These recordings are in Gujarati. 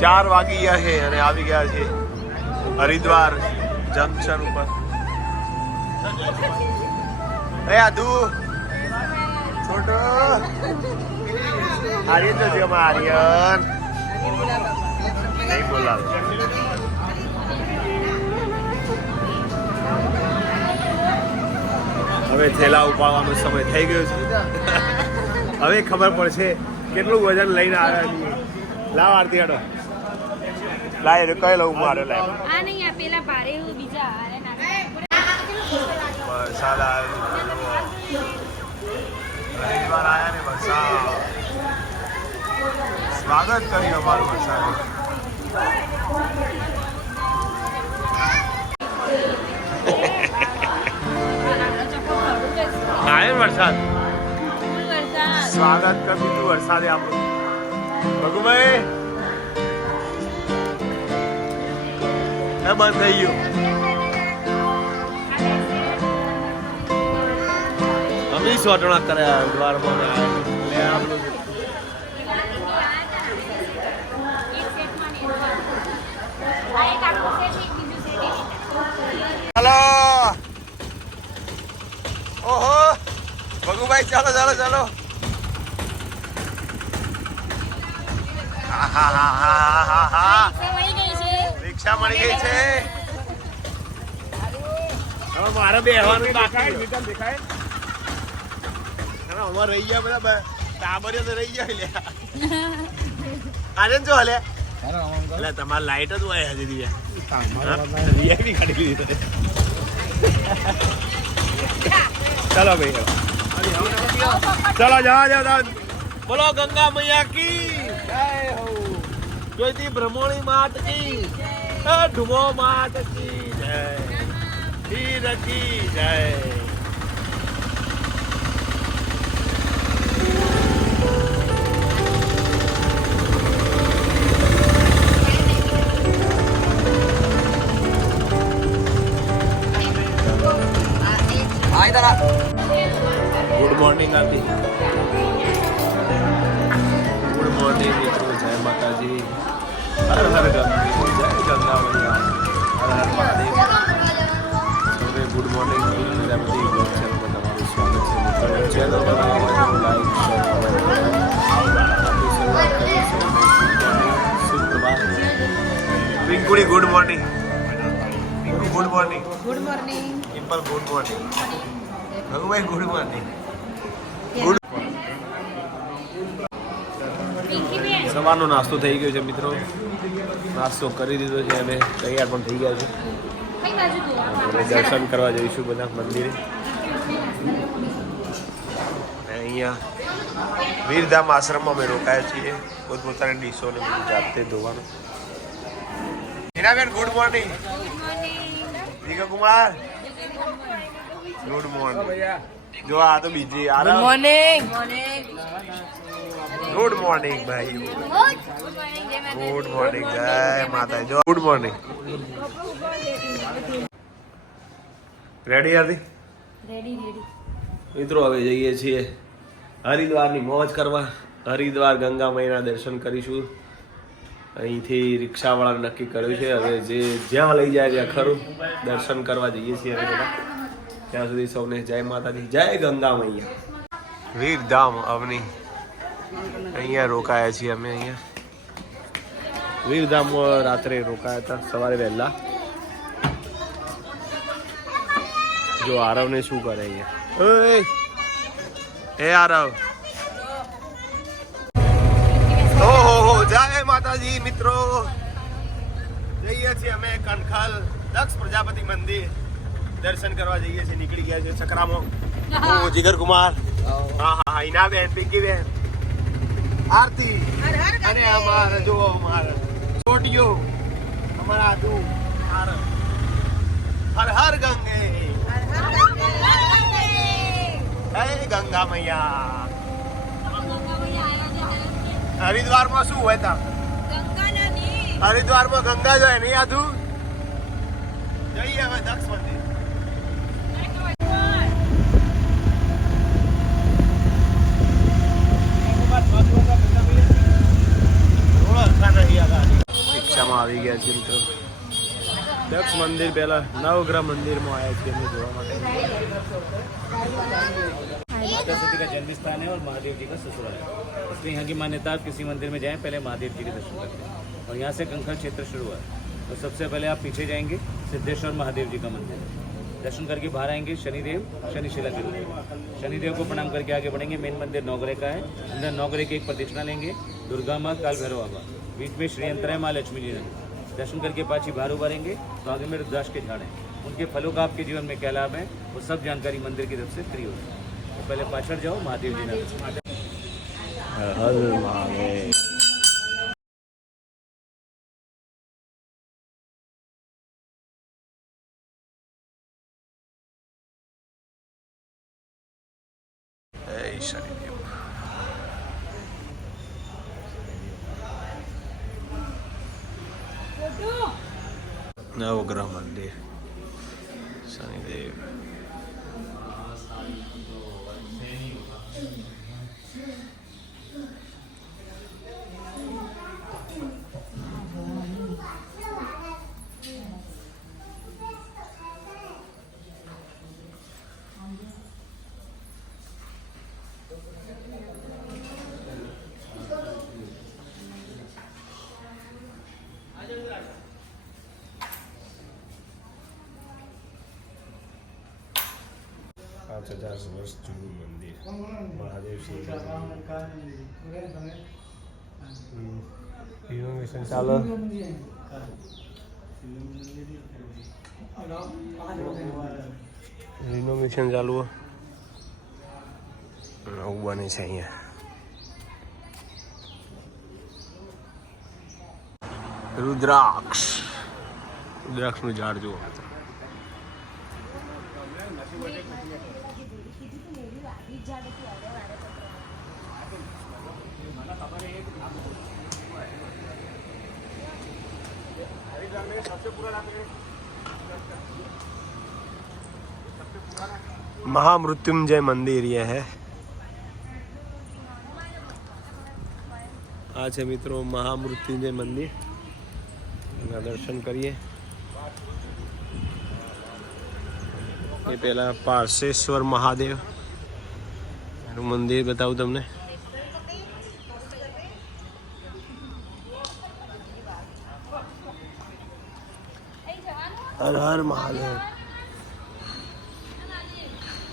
ચાર વાગી ગયા છે અને આવી ગયા છે હરિદ્વાર જંકશન ઉપર. એ આદુ. છોટો. આર્યન તો આર્યન. નહીં હવે થેલા ઉપાડવાનો સમય થઈ ગયો છે. હવે ખબર પડશે કેટલું વજન લઈને આવ્યા છીએ લાવ આરતી હેડો લાય રે કઈ લઉં મારે લાય. આ નહીં આ પેલા ભારે હું બીજા આરે ના વરસાદ આવ્યો હરિદ્વાર ને વરસાદ. સ્વાગત કર્યું અમારું વરસાદ. આવ્યો વરસાદ? સ્વાગત કરી દીધું વરસાદે આપણું ભગુભાઈ! એ બંધ થઈ ગયું. અમે સોટણા કર્યા? દ્વારમાં ને લે આપણું ચાલો ઓહો! ભગુભાઈ ચાલો ચાલો ચાલો હા હા હા હા હા હા રિક્ષા મળી ગઈ છે. હવે મારે બેહવાનું બાકી છે. દેખાય અમારે રહી ગયા બધા તો રહી ગયા લે. આને જો હલે એટલે તમારે લાઈટ જ હોય હજી વીઆઈપી કાઢી લીધી. ચાલો ભાઈ. ચલો જવા જાવ જાવ બોલો ગંગા મૈયા કી. જોઈતી બ્રહ્મણી માત કી ઢુમો માત કી જય. હીર કી જય. Share good morning good morning good morning pimple good morning Raghubhai good morning good સવારનો નાસ્તો થઈ ગયો છે મિત્રો. નાસ્તો કરી દીધો છે અને તૈયાર પણ થઈ ગયા છે. દર્શન કરવા જઈશું બધા મંદિરે. અને અહીંયા વીરધામ આશ્રમમાં અમે રોકાયા છીએ. પોતપોતાની ડીશોને બધું જાતે ધોવાનું. હીરાબેન ગુડ મોર્નિંગ દીકા કુમાર. ગુડ મોર્નિંગ જો આ તો બીજી આ ગુડ મોર્નિંગ ગુડ મોર્નિંગ ભાઈ. ગુડ મોર્નિંગ જય માતા જો ગુડ મોર્નિંગ રેડી હતી રેડી રેડી મિત્રો હવે જઈએ છીએ હરિદ્વારની મોજ કરવા. હરિદ્વાર ગંગા મૈના દર્શન કરીશું. અહીંથી રિક્ષાવાળા નક્કી કર્યું છે, હવે જે જ્યાં લઈ જાય ત્યાં ખરું. દર્શન કરવા જઈએ છીએ અમે બધા. ત્યાં સુધી સૌને જય માતાજી, જય ગંગા મૈયા વીરધામ અવની. અહીંયા રોકાયા છીએ અમે અહીંયા. વીરધામ રાત્રે રોકાયા હતા, સવારે વહેલા. જો આરવને શું કરે અહીંયા? એ આરવ! છીએ અમે કણખલ દક્ષ પ્રજાપતિ મંદિર દર્શન કરવા જઈએ છીએ. નીકળી ગયા છે ચક્રામાં. હું. જીગર કુમાર. હા હા હિના બેન પિંકી બેન. આરતી. અને અમારા જો અમારા છોટીઓ અમારા આદુ હર. હર ગંગે. ગંગા મૈયા. ગંગા મૈયા આવ્યા છે હરિદ્વારમાં શું હોય તા? ગંગા માં ગંગા જાય, નહીં આધુ? જઈએ હવે દક્ષ મંદિર. રિક્ષામાં આવી ગયા છીએ મિત્રો. દક્ષ મંદિર પહેલા નવગ્રહ મંદિરમાં આવ્યા અમે જોવા માટે. माता सती का जन्म स्थान है और महादेव जी का ससुराल है। इसलिए यहाँ की मान्यता आप किसी मंदिर में जाएँ, पहले महादेव जी के दर्शन करते हैं। और यहाँ से कंखल क्षेत्र शुरू हुआ है। तो सबसे पहले आप पीछे जाएँगे, सिद्धेश्वर महादेव जी का मंदिर दर्शन करके बाहर आएँगे, शनिदेव, शनिशिला के रूप में। शनिदेव को प्रणाम करके आगे बढ़ेंगे। मेन मंदिर नौगरे का है। अंदर नौगरे की एक प्रदक्षिणा लेंगे, दुर्गा माँ, काल भैरव बाबा। बीच में श्री अंतराय माँ, लक्ष्मी जी हैं। दर्शन करके पाछी बाहर उबारेंगे तो आगे में रुद्राक्ष के झाड़ हैं। उनके फलों का आपके जीवन में क्या लाभ है, वो सब जानकारी मंदिर की तरफ़ से फ्री होती પહેલે પાછળ જાઓ મહાદેવજીના હર મહાદેવ શનિદેવ નવગ્રહ મંદિર. શનિદેવ. 生理を出。પાંચ હજાર વર્ષ જૂનું મંદિર. મહાદેવ શિવ રિનોવેશન ચાલો. રિનોવેશન ચાલુ. આવું બને છે અહીંયા. રુદ્રાક્ષ. રુદ્રાક્ષનું ઝાડ જુઓ. महामृत्युंजय मंदिर ये है આ છે મિત્રો મહામૃત્યુંજય મંદિર એના દર્શન કરીએ એ પહેલા પાર્શેશ્વર મહાદેવ એનું મંદિર બતાવું તમને. હર હર મહાદેવ.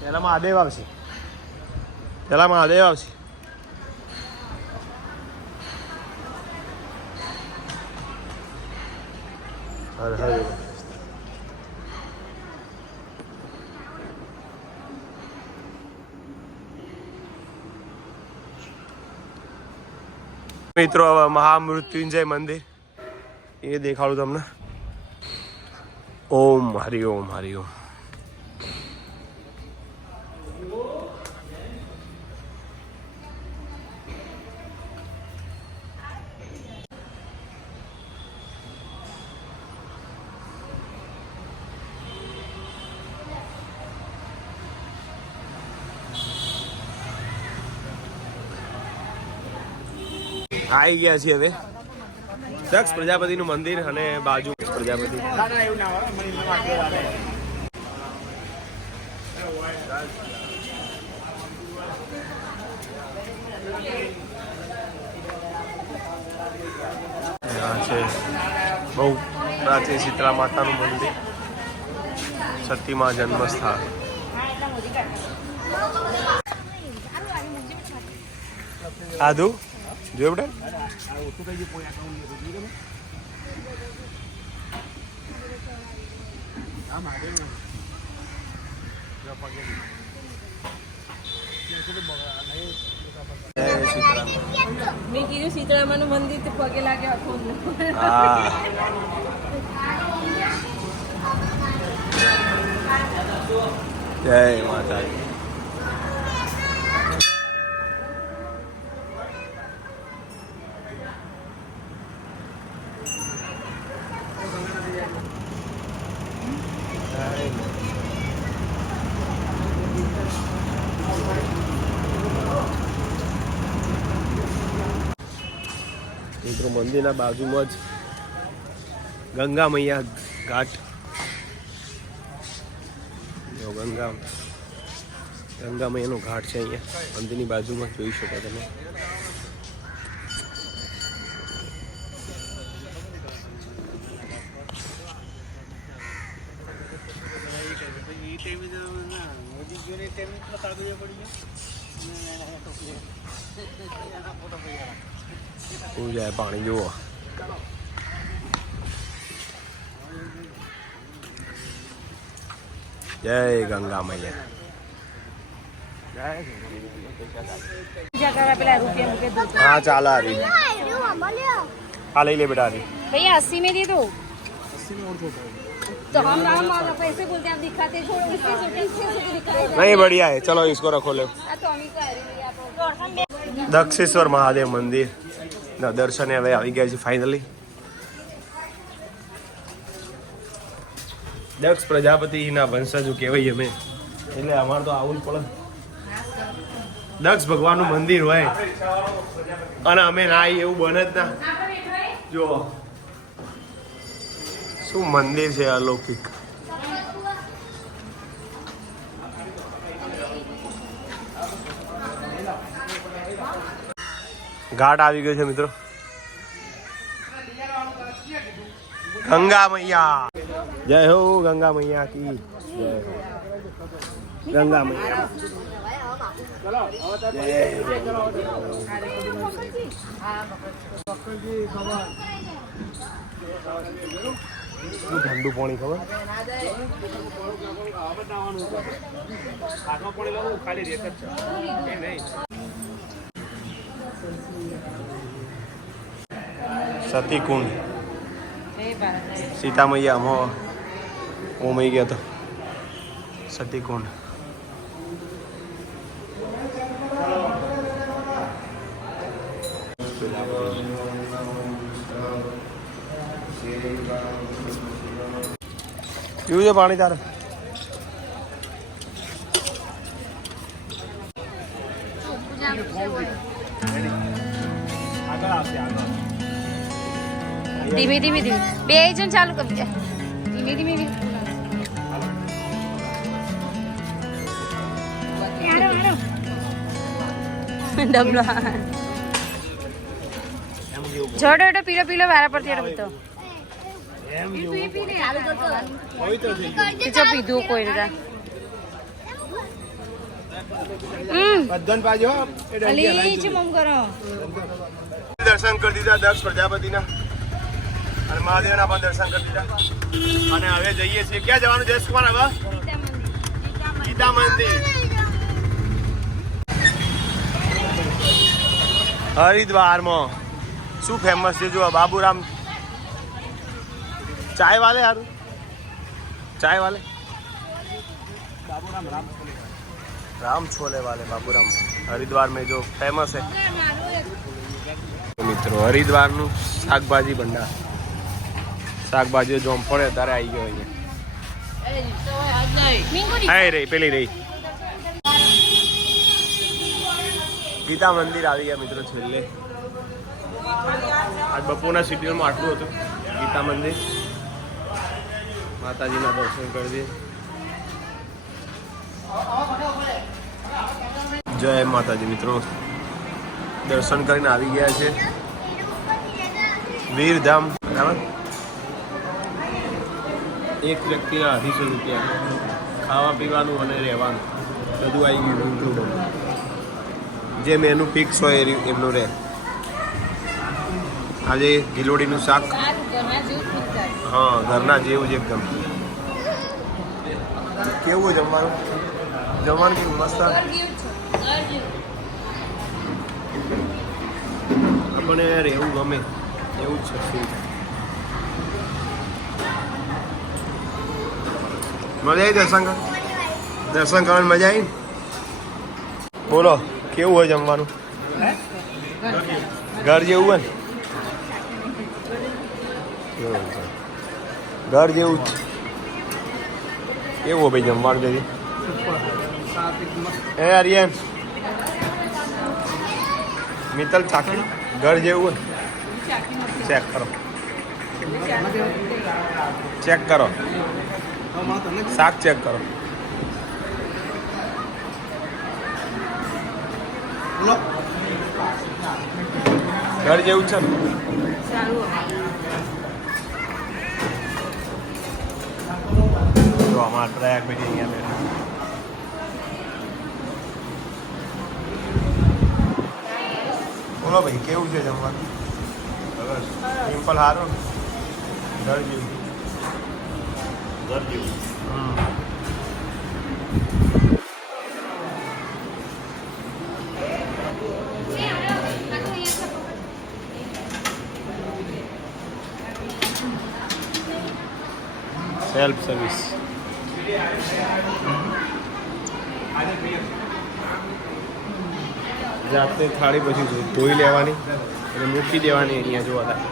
પેલા મહાદેવ આવશે. પેલા મહાદેવ આવશે હર હર મિત્રો હવે મહામૃત્યુંજય મંદિર. એ દેખાડું તમને. ઓમ હરિ ઓમ હરિ ઓમ. આવી ગયા છીએ હવે. દક્ષ પ્રજાપતિનું મંદિર અને બાજુ પ્રજાપતિ. છે બહુ પ્રાચીન શીતળા માતાનું મંદિર. સતીમાં જન્મસ્થાન. આધુ જોયું. મેં કીધું સીતળામાનું મંદિર તો પગે લાગે આખું જય માતાજી. મિત્રો, મંદિરના બાજુમાં જ ગંગા મૈયા ઘાટ. ગંગા ગંગા મૈયાનો ઘાટ છે અહીંયા. મંદિરની બાજુમાં જોઈ શકો તમે. પાણી જુઓ જય ગંગા મૈયા બીજા કરા પેલા રૂપિયા મૂકે દો हाँ चाल आ रही हाँ ले ले बेटा अभी भैया अस्सी में दे दो तो हम हम आप कैसे बोलते हैं आप दिखाते छोड़ो इससे छोटे इससे छोटे दिखाए नहीं बढ़िया है चलो इसको रखो ले तो हम ही ના દર્શને હવે આવી ગયા છે ફાઇનલી દક્ષ પ્રજાપતિના વંશજો કહેવાય અમે. એટલે અમારે તો આવું જ પડે. દક્ષ ભગવાનનું મંદિર હોય. અને અમે ના એવું બને જ ના. જો શું મંદિર છે અલૌકિક? ઘાટ આવી ગયો છે, મિત્રો. ગંગા મૈયા જય હો ગંગા મૈયા કી ગંગા મૈયા ઠંડુ પાણી ખબર? કુંડ સીતા મૈયા આમાં ઓમઈ ગયા તો સતી કુંડ પીવું છે પાણી તારે ધીમે ધીમે ધીમે. બે જણ ચાલુ કરી દે. ધીમે ધીમે ધીમે. ડબલો. જોડો એટો પીલો પીલો વારા પરથી એટો બધો. જો પીધું કોઈ રીતે હમ. બધાને પાજો. અલી છે મમ કરો દર્શન કરી દીધા દક્ષ પ્રજાપતિના. અને મહાદેવના પણ દર્શન કરી દીધા અને હવે જઈએ છીએ. ક્યાં જવાનું? જયેશ કુમાર હવે ગીતા મંદિર હરિદ્વારમાં. શું ફેમસ છે? જો બાબુરામ. ચાય વાલે હારું? ચાય વાલે? રામ છોલે વાલે. બાબુરામ. હરિદ્વાર મેં જો ફેમસ છે. મિત્રો હરિદ્વારનું શાકભાજી ભંડાર. શાકભાજી જોમ પડે ત્યારે આવી ગયો અહીંયા. હા રહી, પેલી રહી. ગીતા મંદિર આવી ગયા મિત્રો છેલ્લે. આજ બપોરના સિટીમાં આટલું હતું, ગીતા મંદિર. માતાજીના દર્શન કરી દઈએ. જય માતાજી મિત્રો. દર્શન કરીને આવી ગયા છે. વીરધામ, બરાબર? એક વ્યક્તિના અઢીસો રૂપિયા ખાવા પીવાનું અને રહેવાનું. બધું આવી ગયું ઇન્ક્લુડ જે મેનુ ફિક્સ હોય એમનું રહે. આજે ગિલોડીનું શાક. હા, ઘરના જેવું જ એકદમ. કેવું જમવાનું? જમવાનું કેવું? મસ્ત? આપણને યાર એવું ગમે. એવું જ છે. મજા આવી દર્શન દર્શન કરવાની મજા આવી? બોલો, કેવું હોય જમવાનું? ઘર જેવું હોય ને? ઘર જેવું કેવું ભાઈ જમવાનું જતી એ આર્યન. મિત્તલ ચાકી ઘર જેવું હોય ચેક કરો. ચેક કરો. શાક ચેક કરો. ઘર જેવું છે ને? અમારા બધી અહીંયા બેઠા. બોલો ભાઈ કેવું છે જમવાનું? સિમ્પલ સારું ઘર જેવું. ઘર જેવું. Self service. જાતે થાળી પછી ધોઈ લેવાની અને મૂકી દેવાની અહીંયા જોવા થાય.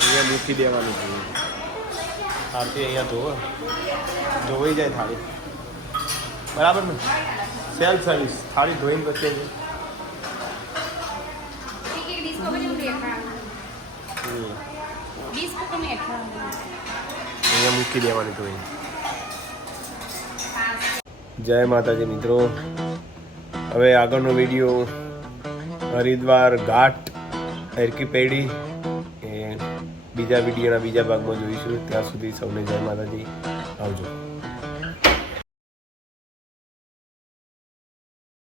અહીંયા મૂકી દેવાની. આરતી અહીંયા ધોવે ધોવાઈ જાય થાળી. બરાબર ને? સેલ્ફ સર્વિસ થાળી ધોઈને પછી અહીંયા મૂકી દેવાની ધોઈને. જય માતાજી મિત્રો. હવે આગળનો વીડિયો હરિદ્વાર ઘાટ હરકી પેઢી. બીજા વિડીયોના બીજા ભાગમાં જોઈશું. ત્યાં સુધી સૌને જય માતાજી. આવજો.